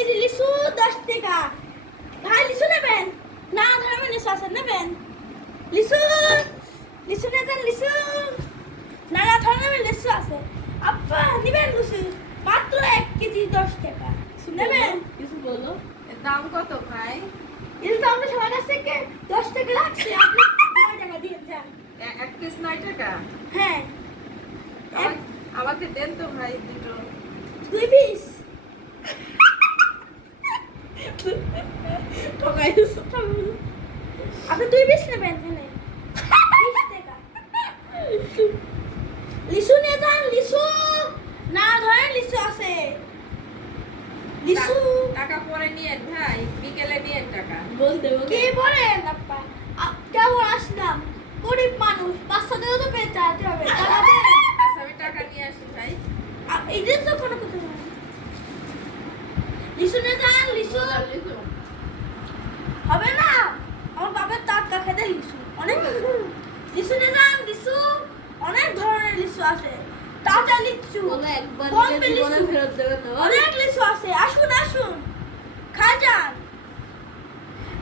KG লিচু 10 টাকা। ভাই লিচু নেবেন? না ধরনের লিচু আছে নেবেন? লিচু লিচু নেবেন লিচু? না ধরনের লিচু আছে। আব্বা নেবেন লিচু? মাত্র 1 কেজি 10 টাকা। নেবেন? কিছু বলো। এর দাম কত ভাই? এর দাম তো সবার কাছ থেকে 10 টাকা লাগছে। আপনি 9 টাকা দিয়ে যান। এক পিস 9 টাকা। হ্যাঁ আমাকে দেন তো ভাই দুটো। 2 পিস। ঠকাই দিছো। আপনি 2 পিস নেবেন তাহলে 20 টাকা। লিচু নিয়ে যান লিচু। না ধরেন লিচু আছে। লিচু টাকা পরে নিয়েন ভাই, বিকেলে নিয়েন টাকা। বলতে কি বলেন আপা? কেমন আসলাম? গরিব মানুষ 500 টাকা তো পেয়ে চাইতে হবে। তাহলে আচ্ছা আমি টাকা নিয়ে আসি ভাই। এই যে তো কোনো কথা না। লিচু নিয়ে যান লিচু। হবে না? আমার বাবার টাটকা খেতে লিচু অনেক লিচু নিয়ে যান লিচু। অনেক ধরনের লিচু আছে। তাজা লিচু বলো একবার কম নিজের জীবনে লিচু। ফেরত দেবে না। অনেক লিচু আছে। আসুন আসুন খাই যান।